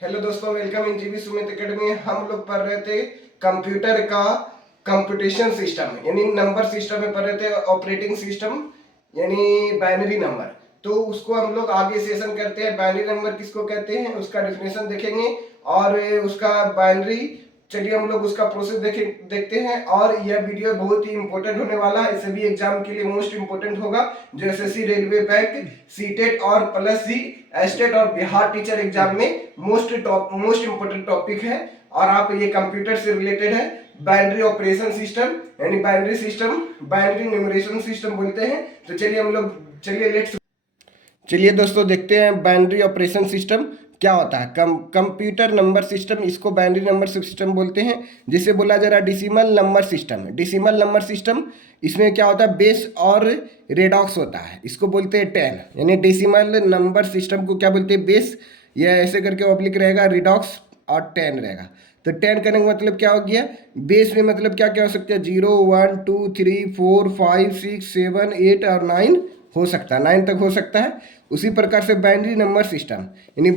Hello दोस्तों, welcome in जीवी Sumit academy. हम लोग पढ़ रहे थे कंप्यूटर का कंप्यूटेशन सिस्टम यानी नंबर सिस्टम में पढ़ रहे थे, ऑपरेटिंग सिस्टम यानी बाइनरी नंबर। तो उसको हम लोग आगे सेशन करते हैं। बाइनरी नंबर किसको कहते हैं उसका डेफिनेशन देखेंगे और उसका बाइनरी, चलिए हम लोग उसका प्रोसेस देखते हैं। और यह वीडियो बहुत ही इंपॉर्टेंट होने वाला है, इसे भी एग्जाम के लिए मोस्ट इंपॉर्टेंट होगा। जो एसएससी, रेलवे, बैंक, सीटेट और प्लस सी एस्टेट और बिहार टीचर एग्जाम में मोस्ट इंपॉर्टेंट टॉपिक है। और आप ये कंप्यूटर से रिलेटेड है। बाइनरी ऑपरेशन सिस्टम यानी binary system, binary numeration system बोलते हैं। तो चलिए दोस्तों देखते हैं बाइनरी ऑपरेशन सिस्टम क्या होता है। कंप्यूटर नंबर सिस्टम, इसको बाइनरी नंबर सिस्टम बोलते हैं। जिसे बोला जा रहा है decimal number system. Decimal number system, इसमें क्या होता है, बेस और रेडॉक्स होता है। इसको बोलते हैं 10, यानी डेसिमल नंबर सिस्टम को क्या बोलते हैं, बेस, यह ऐसे करके ऑब्लिक रहेगा, रिडॉक्स और 10 रहेगा। तो 10 करने का मतलब क्या हो गया, बेस में मतलब क्या क्या हो सकता है, 0 1 2 3 4 5 6 7 8 और 9 हो सकता है, 9 तक हो सकता है। उसी प्रकार से बाइनरी नंबर सिस्टम यानी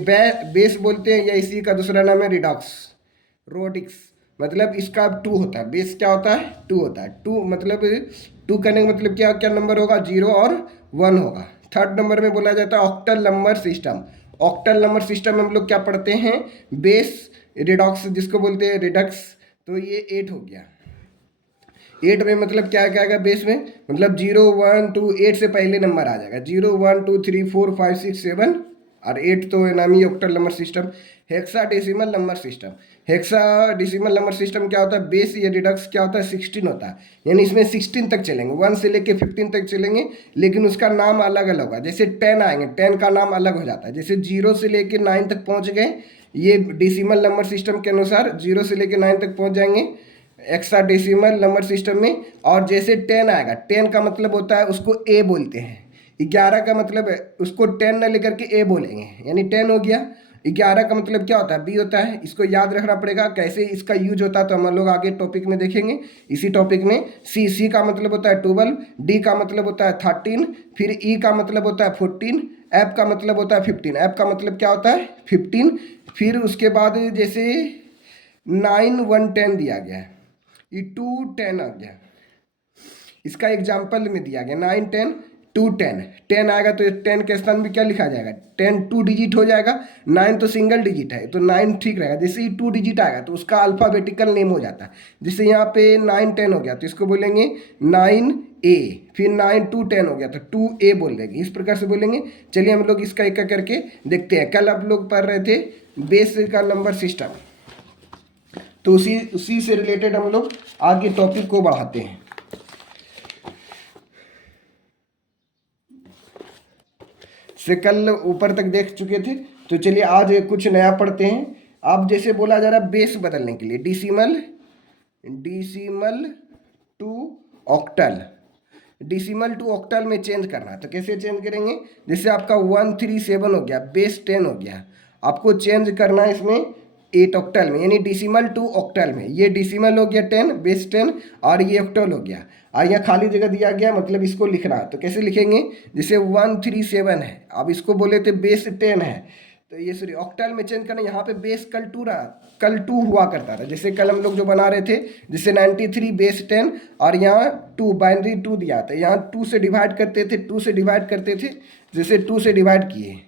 बेस बोलते हैं, या इसी का दूसरा नाम है रिडॉक्स, रोडिक्स। मतलब इसका 2 होता है, बेस क्या होता है, 2 होता है। 2 मतलब 2 करने का मतलब क्या क्या नंबर होगा, 0 और 1 होगा। थर्ड नंबर में बोला जाता है octal number system. Octal number system में हम लोग क्या पढ़ते हैं, बेस, रिडॉक्स जिसको बोलते हैं रिडक्स। तो ये 8 हो गया। 8 में मतलब क्या क्या आएगा, बेस में मतलब 0 1 2 8 से पहले नंबर आ जाएगा, 0 1 2 3 4 5 6 7 और 8 तो नामी octal number system. Hexadecimal number system, hexadecimal number system क्या होता है, बेस या रिडक्स क्या होता है, 16 होता है। यानी इसमें 16 तक चलेंगे, 1 से लेके 15 तक चलेंगे, लेकिन उसका नाम अलग अलग होगा। जैसे 10 आएंगे, 10 का नाम अलग हो जाता है। जैसे 0 से लेके 9 तक पहुंच गए, ये डेसिमल नंबर सिस्टम के अनुसार 0 से लेके 9 तक पहुंच जाएंगे हेक्साडेसिमल नंबर सिस्टम में। और जैसे 10 आएगा, 10 का मतलब होता है उसको ए बोलते हैं। 11 का मतलब है उसको 10 न लेकर के ए बोलेंगे, यानी 10 हो गया। 11 का मतलब क्या होता है, बी होता है। इसको याद रखना पड़ेगा कैसे इसका यूज होता है, तो हम लोग आगे टॉपिक में देखेंगे। इसी टॉपिक में सी का मतलब होता है 12, डी का मतलब होता है 13, फिर ई का मतलब होता है 14, एफ का मतलब होता है 15। एफ का मतलब क्या होता है, 15। फिर उसके बाद जैसे 9 1 10 दिया गया है, ये 2 10 आ गया। इसका एग्जाम्पल में दिया गया 9 10 2 10। 10 आएगा तो 10 के स्थान में क्या लिखा जाएगा, 10 2 डिजिट हो जाएगा। 9 तो सिंगल डिजिट है तो 9 ठीक रहेगा। जैसे ही 2 डिजिट आएगा तो उसका अल्फ़ाबेटिकल नेम हो जाता है। जैसे यहाँ पे 9 10 हो गया तो इसको बोलेंगे 9A। फिर 9 2 10 हो गया तो 2A बोल देंगे, इस प्रकार से बोलेंगे। चलिए हम लोग इसका एक करके देखते हैं। कल आप लोग पढ़ रहे थे बेस का नंबर सिस्टम, तो उसी उसी से रिलेटेड हम लोग आगे टॉपिक को बढ़ाते हैं। से कल ऊपर तक देख चुके थे, तो चलिए आज कुछ नया पढ़ते हैं। अब जैसे बोला जा रहा है बेस बदलने के लिए, decimal decimal to octal, decimal to octal में चेंज करना है। तो कैसे चेंज करेंगे, जैसे आपका 137 हो गया, बेस 10 हो गया, आपको चेंज करना है इसमें 8 ऑक्टल में, यानी डिसिमल टू ऑक्टल में। ये डिसिमल हो गया 10, बेस 10, और ये ऑक्टल हो गया। और यहाँ खाली जगह दिया गया, मतलब इसको लिखना है। तो कैसे लिखेंगे, जैसे 137 है, अब इसको बोले थे बेस 10 है, तो ये सॉरी ऑक्टल में चेंज करना। यहाँ पे बेस कल 2 रहा, कल 2 हुआ करता था। जैसे कल हम लोग जो बना रहे थे, जैसे 93 बेस 10 और यहाँ 2 बाइनरी 2 दिया था, यहाँ 2 से डिवाइड करते थे, 2 से डिवाइड करते थे। जैसे 2 से डिवाइड किए,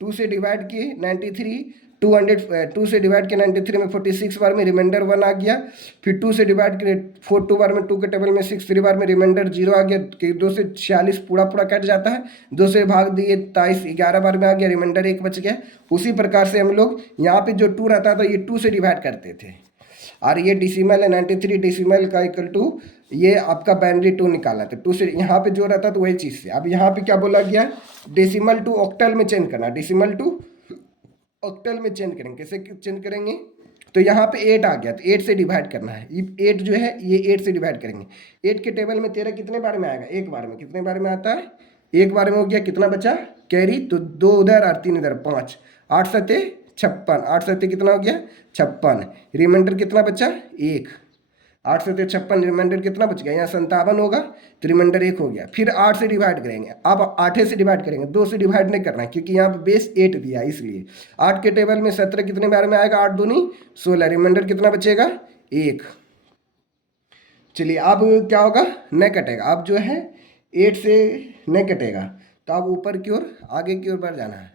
2 से डिवाइड किए 93, 2 से डिवाइड किया 93 में 46 बार में रिमाइंडर 1 आ गया। फिर 2 से डिवाइड किए 2 बार में, 2 के टेबल में 6 3 बार में रिमाइंडर 0 आ गया। कि 2 से 46 पूरा पूरा कट जाता है, 2 से भाग दिए 23 11 बार में आ गया, रिमाइंडर 1 बच गया। उसी प्रकार से हम लोग यहाँ पे जो 2 रहता था, ये 2 से डिवाइड करते थे। और ये डिसिमल है 93 डिसिमल का इक्वल टू, ये आपका बाइनरी 2 निकाला था। 2 से यहाँ पे जो रहता तो वही चीज़ से। अब यहाँ पे क्या बोला गया, डेसिमल टू ऑक्टल में चेंज करना, डेसिमल टू ऑक्टल में चेंज करेंगे। कैसे चेंज करेंगे, तो यहाँ पे 8 आ गया तो 8 से डिवाइड करना है। ये 8 जो है ये 8 से डिवाइड करेंगे। 8 के टेबल में 13 कितने बार में आएगा, एक बार में। कितने बार में आता है, एक बार में हो गया। कितना बचा कैरी, तो 2 उधर और 3 इधर, 5 8 सत्ते 56, 8 सत्ते कितना हो गया 56। रिमाइंडर कितना बचा, 1। 8 से 56, रिमाइंडर कितना बच गया, यहाँ 57 होगा तो रिमाइंडर 1 हो गया। फिर 8 से डिवाइड करेंगे, अब 8 से डिवाइड करेंगे, 2 से डिवाइड नहीं करना है क्योंकि यहाँ पे बेस 8 दिया है इसलिए। 8 के टेबल में 17 कितने बार में आएगा, 8 दूनी 16, रिमाइंडर कितना बचेगा 1। चलिए अब क्या होगा, नहीं कटेगा, अब जो है 8 से नहीं कटेगा तो अब ऊपर की ओर आगे की ओर बढ़ जाना है,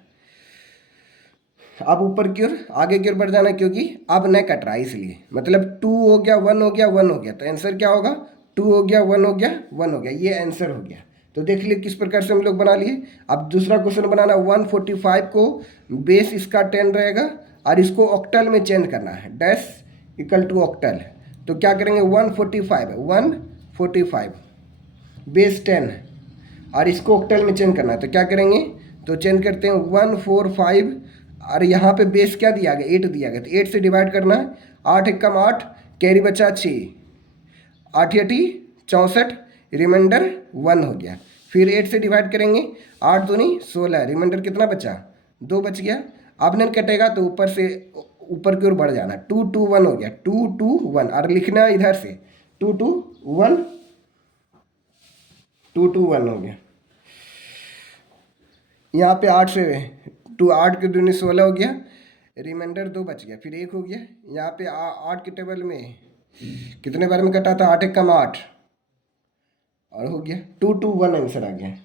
अब ऊपर की ओर आगे की ओर बढ़ जाना है क्योंकि अब नहीं कट रहा है इसलिए। मतलब 2 हो गया, 1 हो गया, 1 हो गया, तो आंसर क्या होगा, 2 हो गया, 1 हो गया, 1 हो गया, ये आंसर हो गया। तो देख लिए किस प्रकार से हम लोग बना लिए। अब दूसरा क्वेश्चन बनाना, 145 को बेस इसका 10 रहेगा और इसको ऑक्टल में चेंज करना है, डैश इक्वल टू ऑक्टल। तो क्या करेंगे, 145 बेस 10 और इसको ऑक्टल में चेंज करना है, तो क्या करेंगे, तो चेंज करते हैं 145 और यहाँ पे बेस क्या दिया गया, 8 दिया गया, तो 8 से डिवाइड करना है, 8 एक कम 8, कैरी बचा 6, 8 8 64, रिमाइंडर 1 हो गया। फिर 8 से डिवाइड करेंगे, 8 दूनी 16, रिमाइंडर कितना बचा, 2 बच गया। अब नहीं कटेगा तो ऊपर से ऊपर की ओर बढ़ जाना, 2 2 1 हो गया, 2 2 1, और लिखना इधर से 2 2 1, 2 2 1 हो गया। यहाँ पे 8 से 8 के दूनी 16 हो गया, रिमाइंडर 2 बच गया, फिर 1 हो गया। यहाँ पे 8 के टेबल में कितने बार में कटा था, 8 एक कम 8 और हो गया 2 2 1, आंसर आ गया।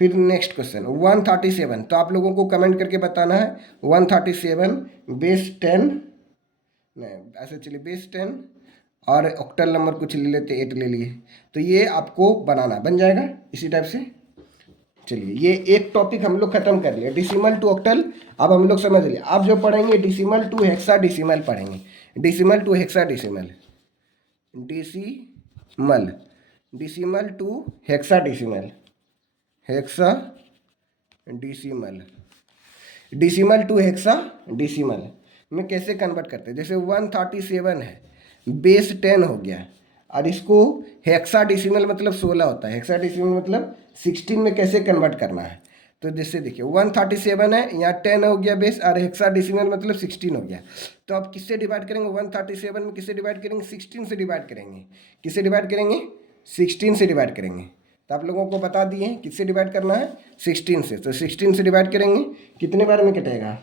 फिर नेक्स्ट क्वेश्चन 137, तो आप लोगों को कमेंट करके बताना है 137 बेस 10, नहीं ऐसे चलिए बेस 10 और ऑक्टल नंबर कुछ ले लेते, 8 ले लिए, तो ये आपको बनाना बन जाएगा इसी टाइप से। चलिए ये एक टॉपिक हम लोग खत्म कर लिया, डेसिमल टू ऑक्टल। अब हम लोग समझ लिए, अब जो पढ़ेंगे डेसिमल टू हेक्साडेसिमल पढ़ेंगे, decimal to hexadecimal, decimal decimal to hexadecimal, hexadecimal, decimal to hexadecimal में कैसे कन्वर्ट करते हैं। जैसे 137 है, बेस 10 हो गया और इसको हेक्साडेसिमल मतलब 16 होता है, हेक्साडेसिमल मतलब 16 में कैसे कन्वर्ट करना है। तो जैसे देखिए 137 है, यहाँ 10 हो गया बेस और हेक्साडेसिमल मतलब 16 हो गया। तो आप किससे डिवाइड करेंगे, 137 में किससे डिवाइड करेंगे, 16 से डिवाइड करेंगे। किससे डिवाइड करेंगे, 16 से डिवाइड करेंगे। तो आप लोगों को बता दिए हैं किससे डिवाइड करना है, 16 से। तो 16 से डिवाइड करेंगे, कितने बार में कटेगा,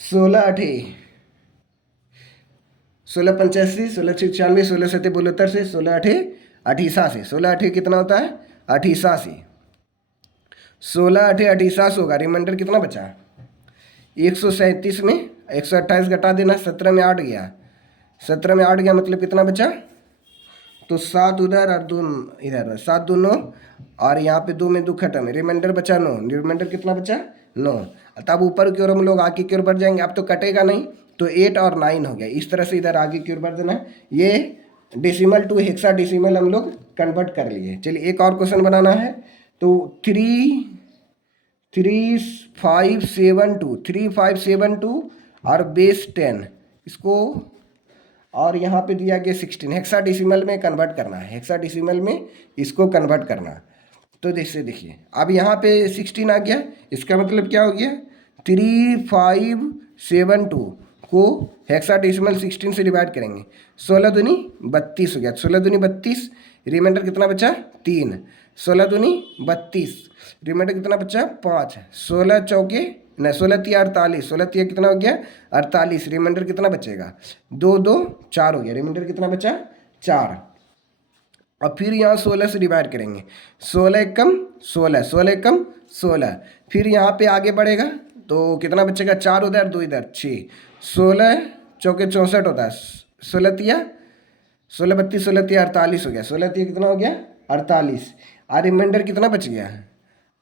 16 8 16 85, 16 96, 16 7 72 से 16 8 88, 16 8 कितना होता है 88, 16 8 88 होगा, रिमाइंडर कितना बचा 137 में 128 घटा देना, 17 में 8 गया, 17 में 8 गया मतलब कितना बचा, तो 7 उधर और 2 इधर, 7 2 9 और यहाँ पे 2 में 2 खत्म, रिमाइंडर बचा 9, रिमाइंडर कितना बचा 9। तब ऊपर की ओर हम लोग आगे की ओर बढ़ जाएंगे, अब तो कटेगा नहीं, तो 8 और 9 हो गया। इस तरह से इधर आगे की ओर बढ़ देना है। ये डेसिमल टू हेक्साडेसिमल हम लोग कन्वर्ट कर लिए। चलिए एक और क्वेश्चन बनाना है, तो 3572 और बेस 10 इसको, और यहाँ पे दिया गया 16, हेक्साडेसिमल में कन्वर्ट करना है, हेक्साडेसिमल में इसको कन्वर्ट करना। तो जैसे देखिए अब यहाँ पे 16 आ गया, इसका मतलब क्या हो गया, 3572 को हेक्साडेसिमल 16 से डिवाइड करेंगे, 16 दूनी 32 हो गया, 16 दूनी 32, रिमाइंडर कितना बचा 3, 16 दूनी 32, रिमाइंडर कितना बचा 5, 16 चौके नहीं 16 3 48, 16 3 कितना हो गया 48, रिमाइंडर कितना बचेगा 2 2 4 हो गया, रिमाइंडर कितना बचा 4। और फिर यहाँ 16 से डिवाइड करेंगे, 16 एक कम 16, 16 एक कम 16, फिर यहाँ पे आगे बढ़ेगा तो कितना बचेगा 4 उधर 2 इधर 6, 16 चौके 64 होता है, 16 तिया 16 32, 16 तिया 48 हो गया, 16 तिया कितना हो गया 48, और रिमाइंडर कितना बच गया।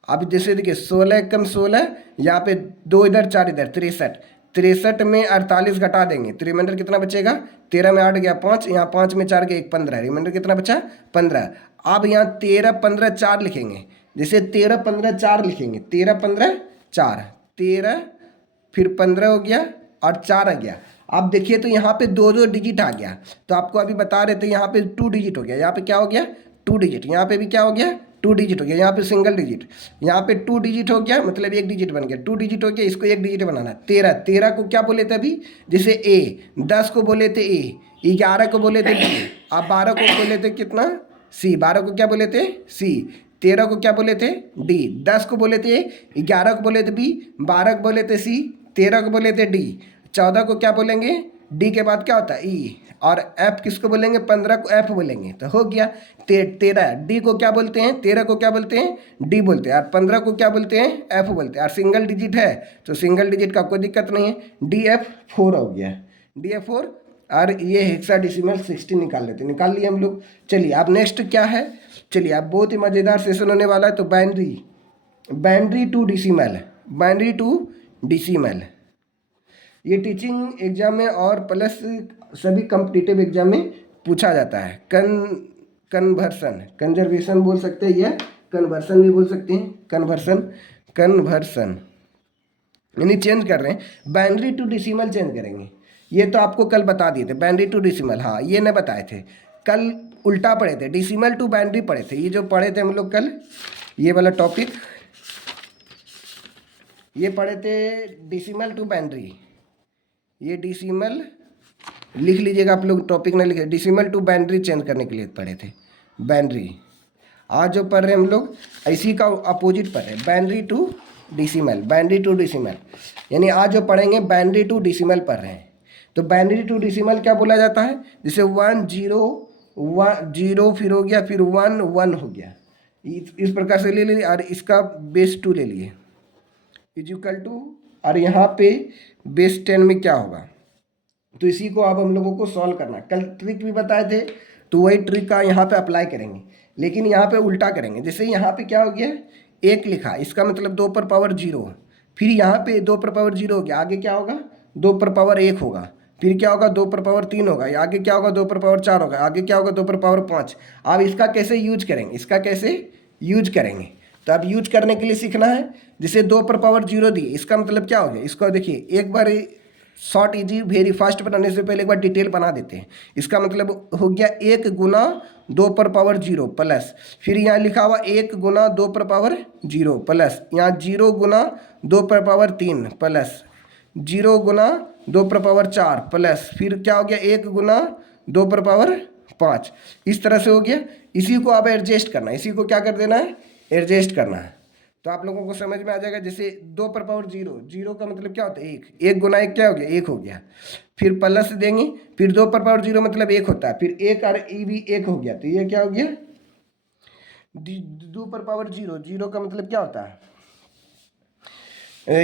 अब जैसे देखिए 16 एक कम 16, यहाँ पे 2 इधर 4 इधर 63, 63 में 48 घटा देंगे तो रिमाइंडर कितना बचेगा, 13 में 8 गया 5, यहाँ 5 में 4 गया 1 15, रिमाइंडर कितना बचा 15। अब यहाँ 13 15 4 लिखेंगे, जैसे 13 15 4 लिखेंगे, 13 15 4, 13 फिर 15 हो गया और 4 आ गया। आप देखिए तो यहाँ पे 2 2 डिजिट आ गया, तो आपको अभी बता रहे थे यहाँ पे 2 डिजिट हो गया, यहाँ पे क्या हो गया 2 डिजिट, यहाँ पे भी क्या हो गया टू डिजिट हो गया, यहाँ पे सिंगल डिजिट, यहाँ पे टू डिजिट हो गया मतलब एक डिजिट बन गया, टू डिजिट हो गया, इसको एक डिजिट बनाना है। 13, 13 को क्या बोले थे अभी, जैसे ए, 10 को बोले थे ए, 11 को बोले थे बी, आप 12 को बोले थे कितना, सी, 12 को क्या बोले थे सी, 13 को क्या बोले थे डी, 10 को बोले थे ए, 11 को बोले थे बी, 12 को बोले थे सी, 13 को बोले थे डी, 14 को क्या बोलेंगे, डी के बाद क्या होता है ई, और एफ किसको बोलेंगे, 15 को एफ बोलेंगे, तो हो गया 13। डी को क्या बोलते हैं, 13 को क्या बोलते हैं डी बोलते हैं, और 15 को क्या बोलते हैं एफ बोलते हैं, और सिंगल डिजिट है तो सिंगल डिजिट का कोई दिक्कत नहीं है, DF4 हो गया, DF4। और ये हेक्साडेसिमल 16 निकाल लेते, निकाल लिए हम लोग। चलिए अब नेक्स्ट क्या है, चलिए अब बहुत ही मज़ेदार सेशन होने वाला है। तो binary to decimal, binary to decimal, ये टीचिंग एग्जाम में और प्लस सभी कॉम्पिटिटिव एग्जाम में पूछा जाता है। कन्वर्सन, कंजर्वेशन बोल सकते हैं या कन्वर्सन भी बोल सकते हैं, कन्वर्सन यानी चेंज कर रहे हैं, बाइनरी टू डिसिमल चेंज करेंगे। ये तो आपको कल बता दिए थे, बाइनरी टू डिसिमल, हाँ ये नहीं बताए थे कल, उल्टा पढ़े थे, डिसिमल टू बाइनरी पढ़े थे। ये जो पढ़े थे हम लोग कल, ये वाला टॉपिक, ये पढ़े थे डिसिमल टू बाइनरी, ये डिसिमल लिख लीजिएगा आप लोग, टॉपिक ना लिखे, डिसिमल टू बाइनरी चेंज करने के लिए पढ़े थे बाइनरी। आज जो पढ़ रहे हैं हम लोग इसी का अपोजिट पढ़ रहे हैं, binary to decimal, binary to decimal, यानी आज जो पढ़ेंगे बाइनरी टू डिसिमल पढ़ रहे हैं। तो बाइनरी टू डिसिमल क्या बोला जाता है, जैसे 1 0 1 0 फिर हो गया, फिर 1 1 हो गया, इस प्रकार से ले लीजिए, और इसका बेस 2 ले लिए इक्वल टू, और यहाँ पे बेस 10 में क्या होगा, तो इसी को अब हम लोगों को सॉल्व करना। कल ट्रिक भी बताए थे तो वही ट्रिक का यहाँ पे अप्लाई करेंगे, लेकिन यहाँ पे उल्टा करेंगे। जैसे यहाँ पे क्या हो गया, 1 लिखा, इसका मतलब 2 पर पावर 0, फिर यहाँ पे 2 पर पावर 0 हो गया, आगे क्या होगा 2 पर पावर 1 होगा, फिर क्या होगा 2 पर पावर 3 होगा, आगे क्या होगा 2 पर पावर 4 होगा, आगे क्या होगा 2 पर पावर 5। अब इसका कैसे यूज करेंगे, इसका कैसे यूज करेंगे, तो अब यूज करने के लिए सीखना है। जैसे 2 पर पावर 0 दी, इसका मतलब क्या हो गया, इसको देखिए एक बार शॉर्ट इजी वेरी फास्ट बनाने से पहले एक बार डिटेल बना देते हैं। इसका मतलब हो गया 1 गुना 2 पर पावर 0 प्लस, फिर यहाँ लिखा हुआ 1 गुना 2 पर पावर 0 प्लस, यहाँ 0 गुना 2 पर पावर 3 प्लस, 0 गुना 2 पर पावर 4 प्लस, फिर क्या हो गया 1 गुना 2 पर पावर 5, इस तरह से हो गया। इसी को आप एडजस्ट करना है, इसी को क्या कर देना है, एडजस्ट करना है, तो आप लोगों को समझ में आ जाएगा। जैसे 2 पर पावर 0, 0 का मतलब क्या होता है 1, 1 गुना 1 क्या हो गया 1 हो गया, फिर प्लस देंगे, फिर 2 पर पावर 0 मतलब 1 होता है, फिर 1 और ई भी 1 हो गया, तो ये क्या हो गया 2 पर पावर 0, 0 का मतलब क्या होता है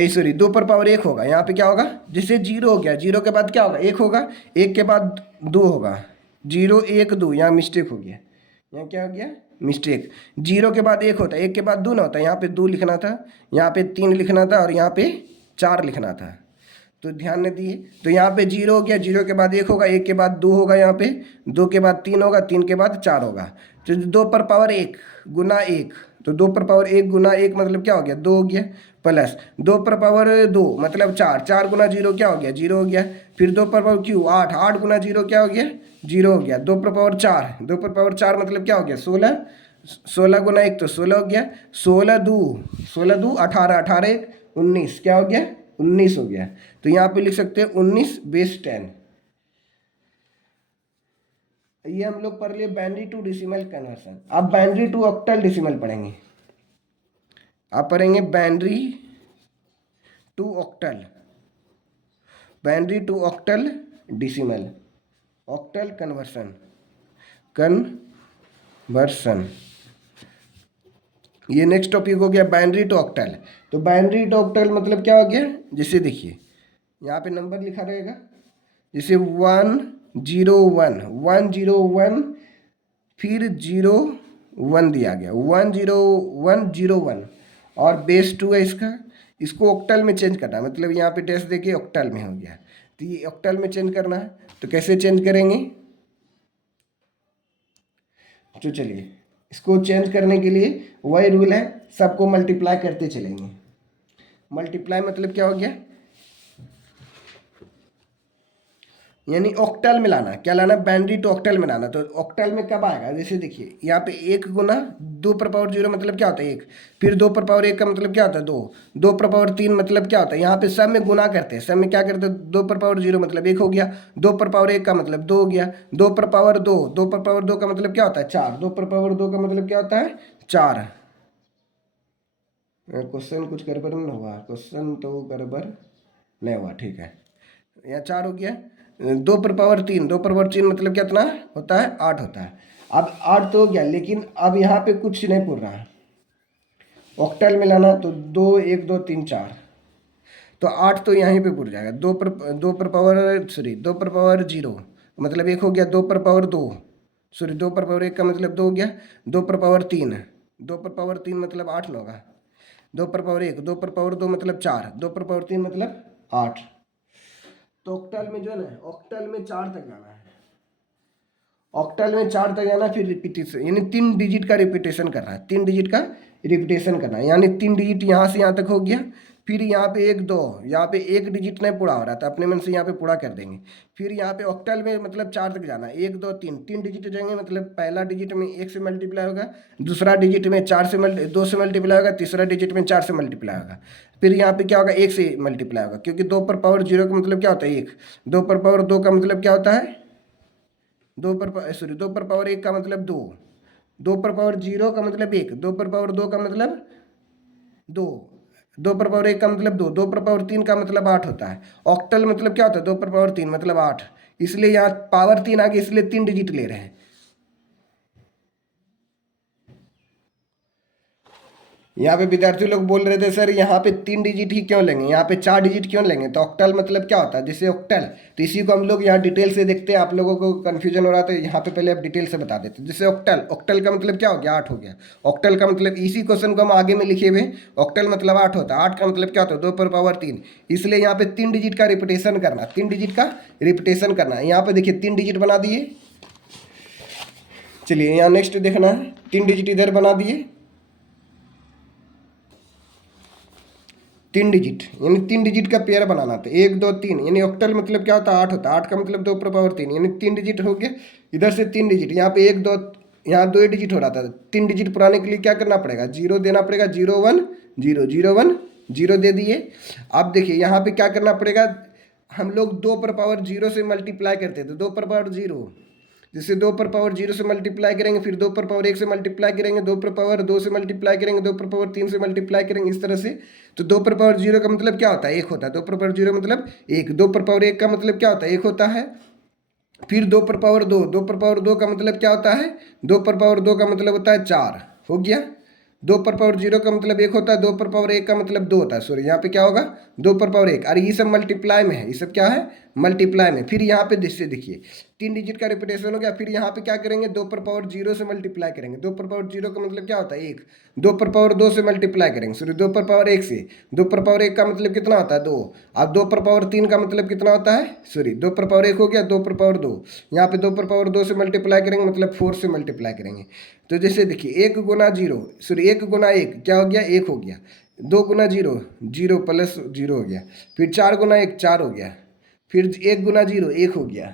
सॉरी 2 पर पावर 1 होगा, यहाँ पे क्या होगा, जैसे 0 हो गया, 0 के बाद क्या होगा 1 होगा, 1 के बाद 2 होगा, 0 1 2, यहाँ मिस्टेक हो गया, यहाँ क्या हो गया मिस्टेक, 0 के बाद 1 होता है, 1 के बाद 2 ना होता है, यहाँ पे 2 लिखना था, यहाँ पे 3 लिखना था, और यहाँ पे 4 लिखना था, तो ध्यान नहीं दिए। तो यहाँ पे 0 हो गया, 0 के बाद 1 होगा, 1 के बाद 2 होगा, यहाँ पे 2 के बाद 3 होगा, 3 के बाद 4 होगा, तो 2 पर पावर 1 गुना 1, तो 2 पर पावर 1 गुना 1 मतलब क्या हो गया 2 हो गया, प्लस 2 पर पावर 2 मतलब 4, 4 गुना 0 क्या हो गया 0 हो गया, फिर 2 पर पावर क्यू 8, 8 गुना 0 क्या हो गया 0 हो गया, 2 पर पावर 4, 2 पर पावर 4 मतलब क्या हो गया 16, 16 गुना 1 तो 16 हो गया, 16 2 18, 18 1 19, क्या हो गया 19 हो गया। तो यहाँ पे लिख सकते हैं 19 बेस 10। ये हम लोग पढ़ लिए बाइनरी टू डिसिमल कन्वर्सन। अब बाइनरी टू ऑक्टल डिसिमल पढ़ेंगे, आप पढ़ेंगे binary to octal, binary to octal decimal, octal conversion, conversion. ये नेक्स्ट टॉपिक हो गया बाइनरी टू ऑक्टल। तो बाइनरी टू ऑक्टल मतलब क्या हो गया, जैसे देखिए यहाँ पे नंबर लिखा रहेगा, जैसे 1 0 1 1 0 1, फिर 0 1 दिया गया, 1 0 1 0 1, और बेस 2 है इसका, इसको ऑक्टल में चेंज करना है, मतलब यहाँ पे टेस्ट देखिए ऑक्टल में हो गया, तो ये ऑक्टल में चेंज करना है, तो कैसे चेंज करेंगे, तो चलिए इसको चेंज करने के लिए वही रूल है, सबको मल्टीप्लाई करते चलेंगे। मल्टीप्लाई मतलब क्या हो गया, यानी ऑक्टल में लाना, क्या लाना, बाइनरी टू ऑक्टल में लाना। तो ऑक्टल में कब आएगा, जैसे देखिए यहाँ पे 1 × 2 मतलब क्या होता है 1, फिर 2 × 1 का मतलब क्या होता है 2, 2 × 3 मतलब क्या होता है, यहाँ पे सब में गुना करते हैं, सब में क्या करते हैं, 2 × 0 मतलब 1 हो गया, 2 × 1 का मतलब 2 हो गया, 2 × 2, 2 × 2 का मतलब क्या होता है 4, 2 × 2 का मतलब क्या होता है 4। क्वेश्चन कुछ गड़बड़ नहीं हुआ, क्वेश्चन तो गड़बड़ नहीं हुआ, ठीक है, यहाँ 4 हो गया। 2 × 3, 2 × 3 मतलब कितना होता है 8 होता है। अब 8 तो हो गया, लेकिन अब यहाँ पे कुछ नहीं पूछ रहा है ऑक्टल में लाना, तो 2 1 2 3 4, तो 8 तो यहीं पे पूछ जाएगा। 2 पर 0 मतलब 1 हो गया, 2 पर 2 सॉरी 2 पर 1 का मतलब 2 हो गया, 2 पर 3, 2 पर 3 मतलब 8 ना होगा, 2 पर 1, 2 पर 2 मतलब 4, 2 पर 3 मतलब 8। तो ऑक्टल में जो है ना, ऑक्टल में 4 तक जाना है, ऑक्टल में 4 तक जाना, फिर रिपीटेशन यानी 3 डिजिट का रिपीटेशन करना है, 3 डिजिट का रिपीटेशन करना है, यानी 3 डिजिट यहाँ से यहाँ तक हो गया। फिर यहाँ पे 1 2, यहाँ पे 1 डिजिट नहीं पूरा हो रहा था, अपने मन से यहाँ पे पूरा कर देंगे। फिर यहाँ पे ऑक्टल में मतलब 4 तक जाना है, 1 2 3, 3 डिजिट हो जाएंगे, मतलब पहला डिजिट में 1 से मल्टीप्लाई होगा, दूसरा डिजिट में 2 से मल्टीप्लाई होगा, तीसरा डिजिट में 4 से मल्टीप्लाई होगा। फिर यहाँ पे क्या होगा 1 से मल्टीप्लाई होगा, क्योंकि 2 पर 0 का मतलब क्या होता है 1, 2 पर 2 का मतलब क्या होता है 2 पर 1 का मतलब 2, 2 पर 0 का मतलब 1, 2 पर 2 का मतलब 2, 2 पर 1 का मतलब 2, 2 पर 3 का मतलब 8 होता है। ऑक्टल मतलब क्या होता है 2 पर 3 मतलब 8, इसलिए यहाँ पावर 3 आ गई, इसलिए 3 डिजिट ले रहे हैं। यहाँ पे विद्यार्थी लोग बोल रहे थे सर यहाँ पे 3 डिजिट ही क्यों लेंगे, यहाँ पे 4 डिजिट क्यों लेंगे, तो ऑक्टल मतलब क्या होता है, जैसे ऑक्टल, तो इसी को हम लोग यहाँ डिटेल से देखते हैं, आप लोगों को कन्फ्यूजन हो रहा था, यहाँ पे पहले आप डिटेल से बता देते। जैसे ऑक्टल, ऑक्टल का मतलब क्या हो गया 8 हो गया, ऑक्टल का मतलब इसी क्वेश्चन को हम आगे में लिखे हुए, ऑक्टल मतलब 8 होता है, 8 का मतलब क्या होता है 2 पर 3, इसलिए यहाँ पे 3 डिजिट का रिपीटेशन करना, 3 डिजिट का रिपीटेशन करना है। यहाँ पे देखिए 3 डिजिट बना दिए, चलिए यहाँ नेक्स्ट देखना है, 3 डिजिट इधर बना दिए, 3 डिजिट यानी 3 डिजिट का पेयर बनाना था, 1 2 3, यानी ऑक्टल मतलब क्या होता है 8 होता है, 8 का मतलब 2 पर 3, यानी 3 डिजिट हो गया। इधर से 3 डिजिट, यहाँ पे 1 2, यहाँ 2 डिजिट हो रहा था, 3 डिजिट पुराने के लिए क्या करना पड़ेगा 0 देना पड़ेगा, 0 1 0 0 1 0 दे दिए। अब देखिए यहाँ पे क्या करना पड़ेगा, हम लोग 2 पर 0 से मल्टीप्लाई करते थे, 2 पर 0, जैसे 2 पर 0 से मल्टीप्लाई करेंगे, फिर 2 पर 1 से मल्टीप्लाई करेंगे, 2 पर 2 से मल्टीप्लाई करेंगे, 2 पर 3 से मल्टीप्लाई करेंगे, इस तरह से। तो 2 पर 0 का मतलब क्या होता है 1 होता है, 2 पर 0 मतलब 1, 2 पर 1 का मतलब क्या होता है 1 होता है। फिर 2 पर 2, 2 पर 2 का मतलब क्या होता है 2 पर 2 का मतलब होता है 4 हो गया। 2 पर 0 का मतलब 1 होता है, 2 पर 1 का मतलब 2 होता है, सॉरी यहाँ पे क्या होगा 2 पर 1, अरे ये सब मल्टीप्लाई में है, ये सब क्या है मल्टीप्लाई में। फिर यहाँ पे देखिए 3 डिजिट का रिपीटेशन हो गया, फिर यहाँ पे क्या करेंगे 2 पर 0 से मल्टीप्लाई करेंगे, 2 पर 0 का मतलब क्या होता है 1, 2 पर 2 से मल्टीप्लाई करेंगे, सॉरी 2 पर 1 से, 2 पर 1 का मतलब कितना होता है 2, अब 2 पर 3 का मतलब कितना होता है, सॉरी 2 पर 1 हो गया, 2 पर 2, यहाँ पे 2 पर 2 से मल्टीप्लाई करेंगे मतलब 4 से मल्टीप्लाई करेंगे। तो जैसे देखिए 1 × 0 सॉरी 1 × 1 क्या हो गया 1 हो गया, 2 × 0 0 प्लस 0 हो गया, फिर 4 × 1 4 हो गया, फिर 1 × 0 1 हो गया,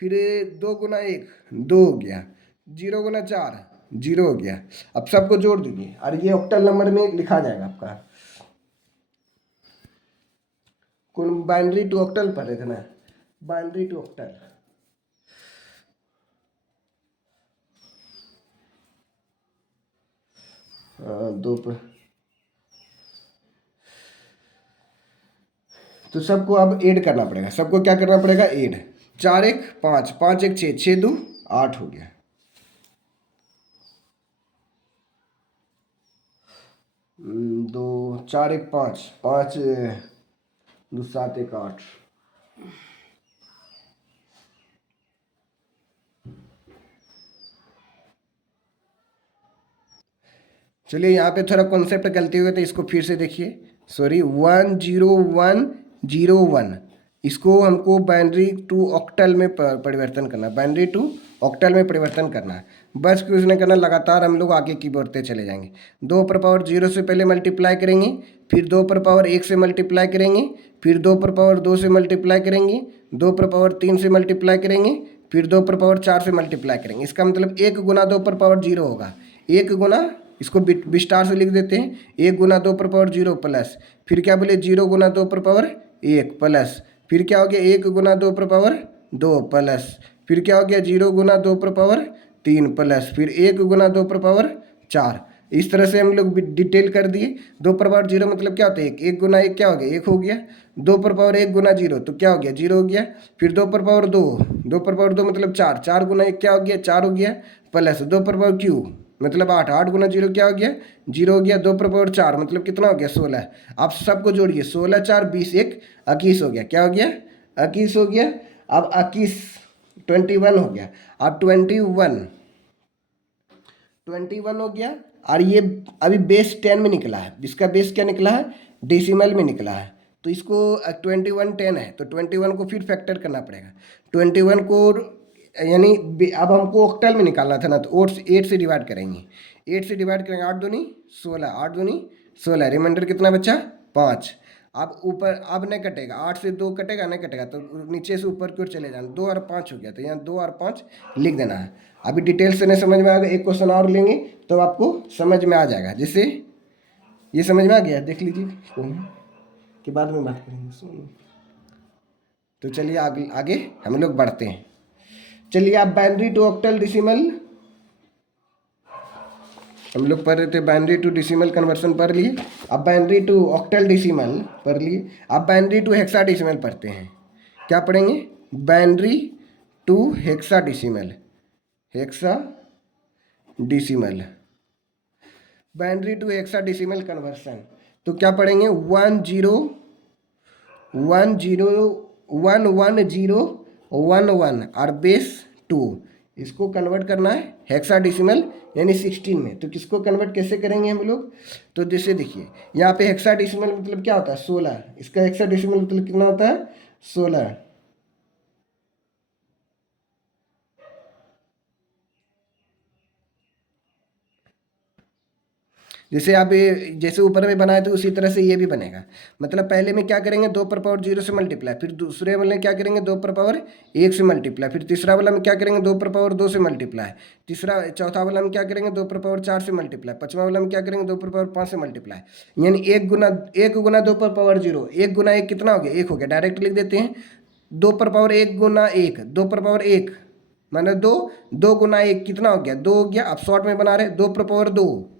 फिर 2 × 1 2 हो गया, 0 × 4 0 हो गया। अब सबको जोड़ दीजिए और ये ऑक्टल नंबर में लिखा जाएगा आपका। कौन बाइनरी टू ऑक्टल पढ़ रहे थे ना, बाइनरी टू ऑक्टल। दो पर, तो सबको अब ऐड करना पड़ेगा, सबको क्या करना पड़ेगा ऐड, 4 1 5, 5 1 6, 6 2 8 हो गया। 2 4 1 5, 5 2 7 1 8। चलिए यहाँ पे थोड़ा कॉन्सेप्ट गलती हुई तो इसको फिर से देखिए, सॉरी 1 0 1 0 1, इसको हमको बाइनरी टू ऑक्टल में परिवर्तन करना, बाइनरी टू ऑक्टल में परिवर्तन करना है। बस कुछ नहीं करना, लगातार हम लोग आगे की बढ़ते चले जाएंगे। 2 पर पावर 0 से पहले मल्टीप्लाई करेंगे, फिर 2 पर पावर 1 से मल्टीप्लाई करेंगे, फिर 2 पर पावर 2 से मल्टीप्लाई करेंगे, 2 पर पावर 3 से मल्टीप्लाई करेंगे, फिर 2 पर पावर 4 से मल्टीप्लाई करेंगे। इसका मतलब 1 गुना 2 पर पावर 0 होगा। 1 गुना, इसको विस्तार से लिख देते हैं, 1 गुना 2 पर पावर 0 प्लस, फिर क्या बोले 0 गुना 2 पर पावर 1 प्लस, फिर क्या हो गया 1 गुना 2 पर पावर 2 प्लस, फिर क्या हो गया 0 गुना 2 पर पावर 3 प्लस, फिर 1 गुना 2 पर पावर 4। इस तरह से हम लोग डिटेल कर दिए। 2 पर पावर 0 मतलब क्या होता है 1, 1 गुना 1 क्या हो गया 1 हो गया। 2 पर पावर 1 गुना 0 तो क्या हो गया 0 हो गया। फिर 2 पर पावर 2, 2 पर पावर 2 मतलब 4, 4 गुना 1 क्या हो गया 4 हो गया, प्लस 2 पर पावर क्यू मतलब 8, 8 गुना 0 क्या हो गया 0 हो गया। 2 पर पावर 4 मतलब कितना हो गया 16। आप सबको जोड़िए, 16 4 20 1 21 हो गया। क्या हो गया 21 हो गया। अब 21 21 हो गया। अब 21 हो गया। और ये अभी बेस 10 में निकला है, इसका बेस क्या निकला है डेसिमल में निकला है। तो इसको 21 10 है तो 21 को फिर फैक्टर करना पड़ेगा। 21 को यानी अब हमको ऑक्टल में निकालना था ना, तो 8 से डिवाइड करेंगे। 8 से डिवाइड करेंगे, 8 दूनी 16, 8 दूनी 16, रिमाइंडर कितना बचा 5। अब ऊपर अब नहीं कटेगा, 8 से 2 कटेगा नहीं कटेगा, तो नीचे से ऊपर की ओर चले जाना। 2 और 5 हो गया, तो यहाँ 2 और 5 लिख देना है। अभी डिटेल से नहीं समझ में आएगा, एक क्वेश्चन और लेंगे तो आपको समझ में आ जाएगा। जैसे ये समझ में आ गया, देख लीजिए कि बाद में बात करेंगे। तो चलिए आगे आगे हम लोग बढ़ते हैं। चलिए आप बाइनरी टू ऑक्टल डेसिमल हम लोग पढ़ रहे थे, बाइनरी टू डेसिमल कन्वर्सन पढ़ लिए। अब बाइनरी टू ऑक्टल डेसिमल पढ़ लिए। अब बाइनरी टू हेक्साडेसिमल पढ़ते हैं। क्या पढ़ेंगे binary to hexadecimal, hexadecimal, binary to hexadecimal conversion. तो क्या पढ़ेंगे 1 0 1 0 1 1 0 1 1 और बेस 2, इसको कन्वर्ट करना है हेक्साडेसिमल यानी 16 में। तो किसको कन्वर्ट कैसे करेंगे हम लोग, तो जैसे देखिए यहाँ पे हेक्साडेसिमल मतलब क्या होता है 16, इसका हेक्साडेसिमल मतलब कितना होता है 16। जैसे आप ये जैसे ऊपर में बनाए थे उसी तरह से ये भी बनेगा। मतलब पहले में क्या करेंगे 2 पर पावर 0 से मल्टीप्लाई, फिर दूसरे वाले में क्या करेंगे 2 पर पावर 1 से मल्टीप्लाई, फिर तीसरा वाला में क्या करेंगे 2 पर पावर 2 से मल्टीप्लाई, चौथा वाला में क्या करेंगे 2 पर पावर 4 से मल्टीप्लाई, पांचवा वाला में क्या करेंगे 2 पर पावर 5 से मल्टीप्लाई। यानी 1 गुना 2 पर पावर 0, 1 गुना 1 कितना हो गया 1 हो गया। डायरेक्ट लिख देते हैं 2 पर पावर 1 गुना 1, 2 पर पावर 1 माने 2, 2 गुना 1 कितना हो गया 2 हो गया। अब शॉर्ट में बना रहे 2 पर पावर 2,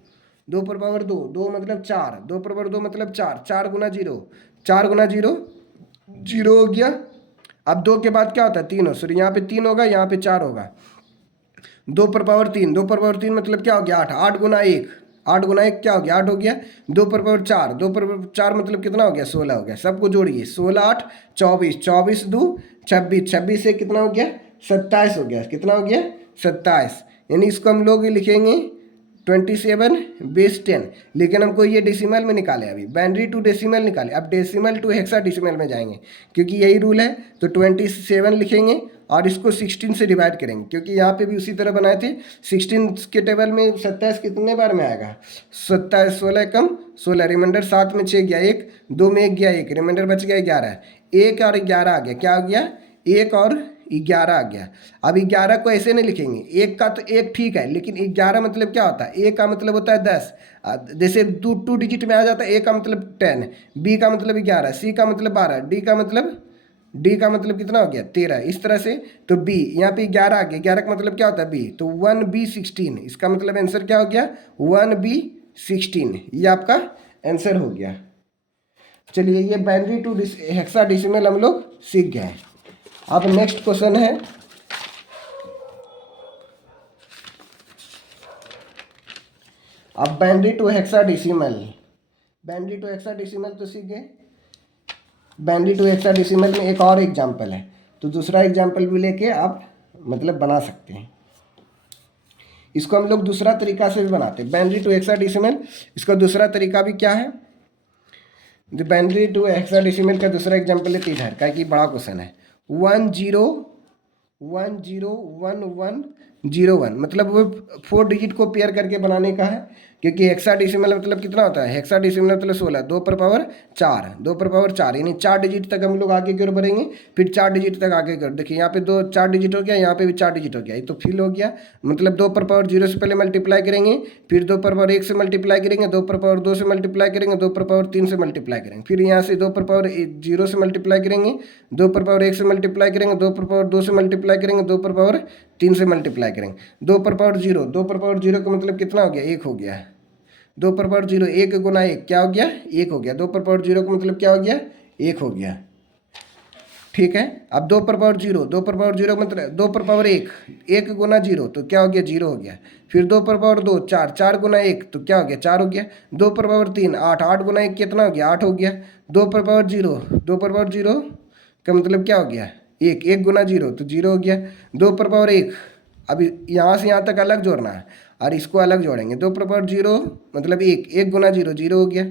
2 पर पावर 2, 2 मतलब 4, 2 पर पावर 2 मतलब 4, 4 गुना 0, 4 गुना 0 0 हो गया। अब 2 के बाद क्या होता है 3 हो, सॉरी यहाँ पे 3 होगा यहाँ पे 4 होगा। 2 पर पावर 3, 2 पर पावर 3 मतलब क्या हो गया 8, 8 गुना 1, 8 गुना 1 क्या हो गया 8 हो गया। 2 पर पावर 4, 2 पर पावर 4 मतलब कितना हो गया 16 हो गया। सबको जोड़िए 16 8 24, 24 2 26, 26 से कितना हो गया 27 हो गया। कितना हो गया 27। यानी इसको हम लोग लिखेंगे 27 बेस 10, लेकिन हमको ये डेसिमल में निकाले, अभी बाइनरी टू डेसिमल निकाले। अब डेसिमल टू हेक्साडेसिमल में जाएंगे क्योंकि यही रूल है। तो 27 लिखेंगे और इसको 16 से डिवाइड करेंगे, क्योंकि यहाँ पे भी उसी तरह बनाए थे। 16 के टेबल में 27 कितने बार में आएगा 27, 16 कम 16, रिमाइंडर 7 में 6 गया 1, 2 में 1 गया 1, रिमाइंडर बच गया 11, 1 और 11 आ गया। क्या हो गया 1 और 11 आ गया। अब 11 को ऐसे नहीं लिखेंगे, 1 का तो 1 ठीक है, लेकिन 11 मतलब क्या होता है 1 का मतलब होता है 10। जैसे 2 डिजिट में आ जाता है, A का मतलब 10, B का मतलब 11, C का मतलब 12, D का मतलब कितना हो गया 13, इस तरह से। तो B यहाँ पे 11 आ गया, 11 का मतलब क्या होता है B, तो 1B 16, इसका मतलब आंसर क्या हो गया 1B 16, ये आपका आंसर हो गया। चलिए ये बाइनरी टू हेक्साडेसिमल हम लोग सीख गए। अब नेक्स्ट क्वेश्चन है अब binary to hexadecimal. Binary to hexadecimal तो सीख गए। बाइनरी टू हेक्साडेसिमल में एक और एग्जांपल है, तो दूसरा एग्जांपल भी लेके आप मतलब बना सकते हैं। इसको हम लोग दूसरा तरीका से भी बनाते हैं बाइनरी टू हेक्साडेसिमल। इसका दूसरा तरीका भी क्या है, जो बाइनरी टू हेक्साडेसिमल का दूसरा एग्जांपल है इधर का, कि बड़ा क्वेश्चन है 1 0 1 0 1 1 01, मतलब वो 4 डिजिट को पेयर करके बनाने का है, क्योंकि हेक्साडेसिमल मतलब कितना होता है, हेक्साडेसिमल मतलब 16, 2 पर पावर 4, 2 पर पावर 4, यानी 4 डिजिट तक हम लोग आगे की ओर बढ़ेंगे, फिर 4 डिजिट तक आगे की ओर। देखिए यहाँ पे 4 डिजिट हो गया, यहाँ पे भी 4 डिजिट हो गया, ये तो फिल हो गया, मतलब 2 पर पावर 0 से पहले मल्टीप्लाई करेंगे, फिर 2 पर पावर 1 से मल्टीप्लाई करेंगे, 2 पर पावर 2 से मल्टीप्लाई करेंगे, 2 पर पावर 3 से मल्टीप्लाई करेंगे, फिर यहाँ से 2 पर पावर 0 से मल्टीप्लाई करेंगे, 2 पर पावर 1 से मल्टीप्लाई करेंगे, 2 पर पावर 2 से मल्टीप्लाई करेंगे, 2 पर पावर 3 से मल्टीप्लाई करेंगे, 2 पर पावर 0, 2 पर पावर 0 का मतलब कितना हो गया, 1 हो गया। 2 पर पावर 0, 1 गुना 1 क्या हो गया, 1 हो गया। 2 पर पावर 0 का मतलब क्या हो गया, 1 हो गया। ठीक है, अब 2 पर पावर 0, 2 पर पावर 0 मतलब 2 पर पावर 1, 1 गुना 0 तो क्या हो गया, 0 हो गया। फिर 2 पर पावर 2, 4, 4 गुना 1 तो क्या हो गया, 4 हो गया। 2 पर पावर 3, 8, 8 गुना 1 कितना हो गया, 8 हो गया। 2 पर पावर 0, 2 पर पावर 0 का मतलब क्या हो गया, 1, 1 गुना 0 तो 0 हो गया। 2 पर पावर 1, अभी यहाँ से यहाँ तक अलग जोड़ना है और इसको अलग जोड़ेंगे। 2 पर पावर 0 मतलब 1, 1 गुना 0, 0 हो गया।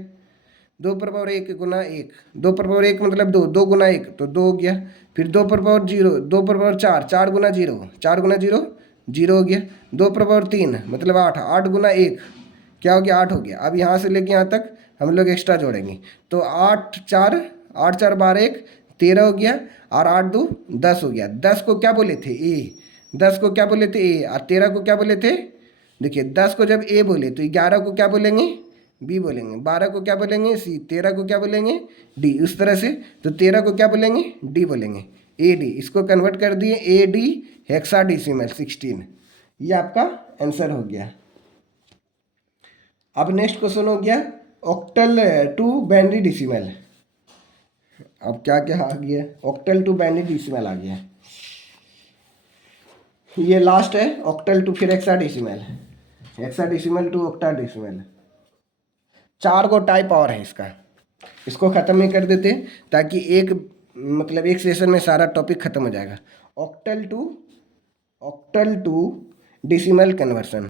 2 पर पावर 1 गुना 1, 2 पर पावर 1 मतलब 2, 2 गुना 1 तो 2 हो गया। फिर 2 पर पावर 0, 2 पर पावर 4, 4 गुना 0, 4 गुना 0, 0 हो गया। 2 पर पावर 3 मतलब 8, 8 गुना 1 क्या हो गया, 8 हो गया। अब यहाँ से लेके यहाँ तक हम लोग एक्स्ट्रा जोड़ेंगे तो 8 4, 8 4 12, 1 13 हो गया, और 8 2 10 हो गया। 10 को क्या बोले थे, ए। 10 को क्या बोले थे, ए, और 13 को क्या बोले थे। देखिए 10 को जब ए बोले तो 11 को क्या बोलेंगे, बी बोलेंगे। 12 को क्या बोलेंगे, सी। 13 को क्या बोलेंगे, डी। उस तरह से तो 13 को क्या बोलेंगे, डी बोलेंगे, ए डी। इसको कन्वर्ट कर दिए ए डी हेक्साडेसिमल 16। ये आपका आंसर हो गया। अब नेक्स्ट क्वेश्चन हो गया ऑक्टल टू बाइनरी डेसिमल। अब क्या क्या आ गया, ऑक्टल टू बाइनरी डेसिमल आ गया। ये लास्ट है ऑक्टल टू फिर हेक्साडेसिमल, हेक्साडेसिमल टू ऑक्टाडेसिमल। 4 को टाइप और है इसका, इसको ख़त्म ही कर देते ताकि एक मतलब एक सेशन में सारा टॉपिक खत्म हो जाएगा। Octal to decimal conversion.